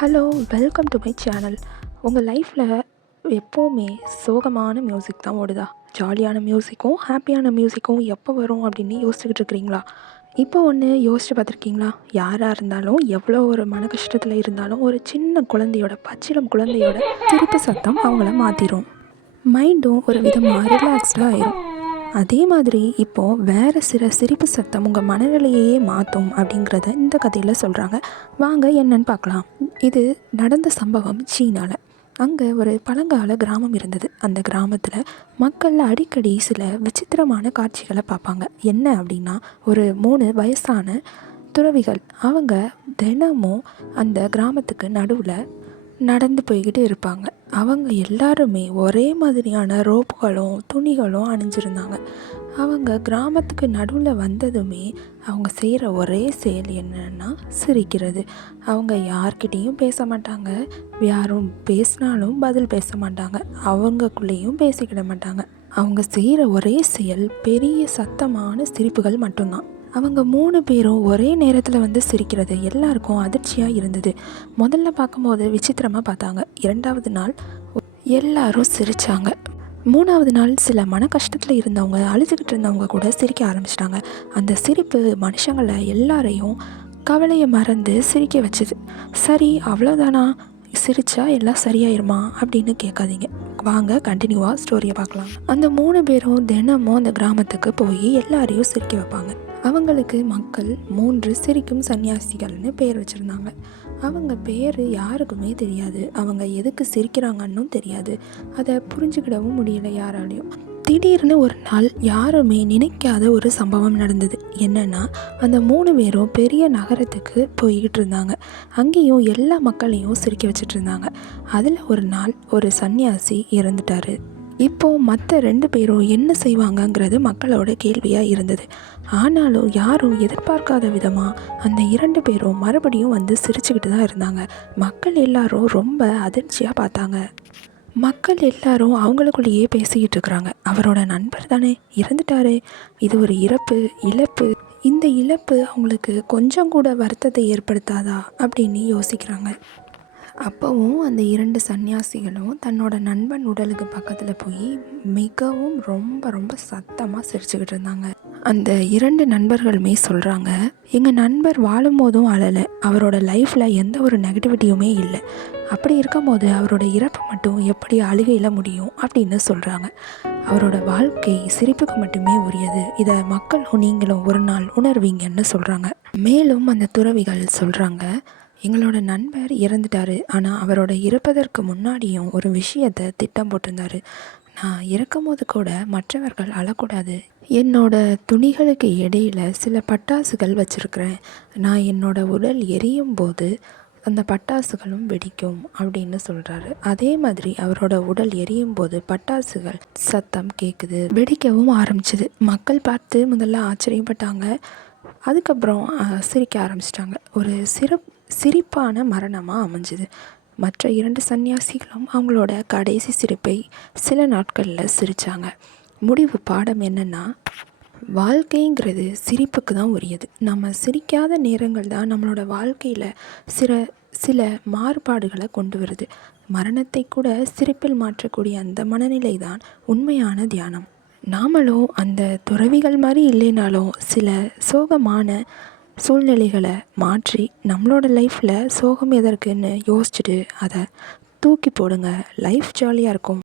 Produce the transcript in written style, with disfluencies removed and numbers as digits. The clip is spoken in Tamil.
Hello, welcome to my channel. உங்கள் லைஃப்பில் எப்போவுமே சோகமான மியூசிக் தான் ஓடுதா? ஜாலியான மியூசிக்கும் ஹாப்பியான மியூசிக்கும் எப்போ வரும் அப்படின்னு யோசிச்சுக்கிட்டு இருக்கிறீங்களா? இப்போ ஒன்று யோசிச்சு பார்த்துருக்கீங்களா? யாராக இருந்தாலும் எவ்வளோ ஒரு மன கஷ்டத்தில் இருந்தாலும் ஒரு சின்ன குழந்தையோட பச்சிளம் குழந்தையோட சிரிப்பு சத்தம் அவங்கள மாற்றிடும். மைண்டும் ஒரு விதமாக ரிலாக்ஸ்டாக ஆயிரும். அதே மாதிரி இப்போது வேறு சில சிரிப்பு சத்தம் உங்கள் மனநிலையையே மாற்றும் அப்படிங்கிறத இந்த கதையில் சொல்கிறாங்க. வாங்க என்னன்னு பார்க்கலாம். இது நடந்த சம்பவம் சீனாவில். அங்கே ஒரு பழங்கால கிராமம் இருந்தது. அந்த கிராமத்தில் மக்கள் அடிக்கடி சில விசித்திரமான காட்சிகளை பார்ப்பாங்க. என்ன அப்படின்னா, ஒரு 3 வயசான துறவிகள் அவங்க தினமும் அந்த கிராமத்துக்கு நடுவில் நடந்து போய்கிட்டு இருப்பாங்க. அவங்க எல்லாருமே ஒரே மாதிரியான ரோப்புகளும் துணிகளும் அணிஞ்சிருந்தாங்க. அவங்க கிராமத்துக்கு நடுவில் வந்ததுமே அவங்க செய்கிற ஒரே செயல் என்னன்னா சிரிக்கிறது. அவங்க யார்கிட்டேயும் பேச மாட்டாங்க, யாரும் பேசினாலும் பதில் பேச மாட்டாங்க, அவங்கக்குள்ளேயும் பேசிக்கிட மாட்டாங்க. அவங்க செய்கிற ஒரே செயல் பெரிய சத்தமான சிரிப்புகள் மட்டும்தான். அவங்க 3 பேரும் ஒரே நேரத்தில் வந்து சிரிக்கிறது எல்லாருக்கும் அதிர்ச்சியாக இருந்தது. முதல்ல பார்க்கும்போது விசித்திரமாக பார்த்தாங்க. 2வது நாள் எல்லாரும் சிரித்தாங்க. 3வது நாள் சில மன கஷ்டத்தில் இருந்தவங்க, அழுதுகிட்டு இருந்தவங்க கூட சிரிக்க ஆரம்பிச்சிட்டாங்க. அந்த சிரிப்பு மனுஷங்களை எல்லாரையும் கவலையை மறந்து சிரிக்க வச்சுது. சரி, அவ்வளோதானா? சிரித்தா எல்லாம் சரியாயிருமா அப்படின்னு கேட்காதீங்க. வாங்க கண்டினியூவாக ஸ்டோரியை பார்க்கலாம். அந்த 3 பேரும் தினமும் அந்த கிராமத்துக்கு போய் எல்லாரையும் சிரிக்க வைப்பாங்க. அவங்களுக்கு மக்கள் 3 சிரிக்கும் சன்னியாசிகள்னு பேர் வச்சுருந்தாங்க. அவங்க பேர் யாருக்குமே தெரியாது, அவங்க எதுக்கு சிரிக்கிறாங்கன்னு தெரியாது, அதை புரிஞ்சுக்கிடவும் முடியல யாராலையும். திடீர்னு ஒரு நாள் யாருமே நினைக்காத ஒரு சம்பவம் நடந்தது. என்னென்னா, அந்த 3 பேரும் பெரிய நகரத்துக்கு போய்கிட்டு இருந்தாங்க. அங்கேயும் எல்லா மக்களையும் சிரிக்க வச்சுட்டு இருந்தாங்க. அதில் ஒரு நாள் ஒரு சன்னியாசி இறந்துட்டார். இப்போது மற்ற 2 பேரும் என்ன செய்வாங்கங்கிறது மக்களோட கேள்வியாக இருந்தது. ஆனாலும் யாரும் எதிர்பார்க்காத விதமாக அந்த 2 பேரும் மறுபடியும் வந்து சிரிச்சுக்கிட்டு தான் இருந்தாங்க. மக்கள் எல்லாரும் ரொம்ப அதிர்ச்சியாக பார்த்தாங்க. மக்கள் எல்லாரும் அவங்களுக்குள்ளேயே பேசிக்கிட்டு இருக்கிறாங்க. அவரோட நண்பர் தானே இறந்துட்டாரு, இது ஒரு இழப்பு. இந்த இழப்பு அவங்களுக்கு கொஞ்சம் கூட வருத்தத்தை ஏற்படுத்தாதா அப்படின்னு யோசிக்கிறாங்க. அப்போவும் அந்த 2 சன்னியாசிகளும் தன்னோட நண்பன் உடலுக்கு பக்கத்தில் போய் மிகவும் ரொம்ப சத்தமாக சிரிச்சுக்கிட்டு இருந்தாங்க. அந்த 2 நண்பர்களுமே சொல்கிறாங்க, எங்கள் நண்பர் வாழும் போதும் அழலை, அவரோட லைஃப்பில் எந்த ஒரு நெகட்டிவிட்டியுமே இல்லை, அப்படி இருக்கும்போது அவரோட இறப்பு மட்டும் எப்படி அழுகையில் முடியும் அப்படின்னு சொல்கிறாங்க. அவரோட வாழ்க்கை சிரிப்புக்கு மட்டுமே உரியது, இதை மக்களும் நீங்களும் ஒரு நாள் உணர்வீங்கன்னு சொல்கிறாங்க. மேலும் அந்த துறவிகள் சொல்கிறாங்க, எங்களோட நண்பர் இறந்துட்டார், ஆனால் அவரோட இறப்பதற்கு முன்னாடியும் ஒரு விஷயத்தை திட்டம் போட்டிருந்தார். நான் இறக்கும்போது கூட மற்றவர்கள் அழக்கூடாது, என்னோட துணிகளுக்கு இடையில் சில பட்டாசுகள் வச்சுருக்கிறேன், நான் என்னோட உடல் எரியும் போது அந்த பட்டாசுகளும் வெடிக்கும் அப்படின்னு சொல்கிறாரு. அதே மாதிரி அவரோட உடல் எரியும் போது பட்டாசுகள் சத்தம் கேட்குது, வெடிக்கவும் ஆரம்பிச்சுது. மக்கள் பார்த்து முதல்ல ஆச்சரியப்பட்டாங்க, அதுக்கப்புறம் சிரிக்க ஆரம்பிச்சிட்டாங்க. ஒரு சிரிப்பான மரணமாக அமைஞ்சுது. மற்ற 2 சன்னியாசிகளும் அவங்களோட கடைசி சிரிப்பை சில நாட்களில் சிரித்தாங்க. முடிவு பாடம் என்னென்னா, வாழ்க்கைங்கிறது சிரிப்புக்கு தான் உரியது. நம்ம சிரிக்காத நேரங்கள் தான் நம்மளோட வாழ்க்கையில் சில மாறுபாடுகளை கொண்டு வருது. மரணத்தை கூட சிரிப்பில் மாற்றக்கூடிய அந்த மனநிலை தான் உண்மையான தியானம். நாமளும் அந்த துறவிகள் மாதிரி இல்லைனாலும் சில சோகமான சூழ்நிலைகளை மாற்றி நம்மளோட லைஃப்பில் சோகம் எதற்குன்னு யோசிச்சுட்டு அதை தூக்கி போடுங்க. லைஃப் ஜாலியாக இருக்கும்.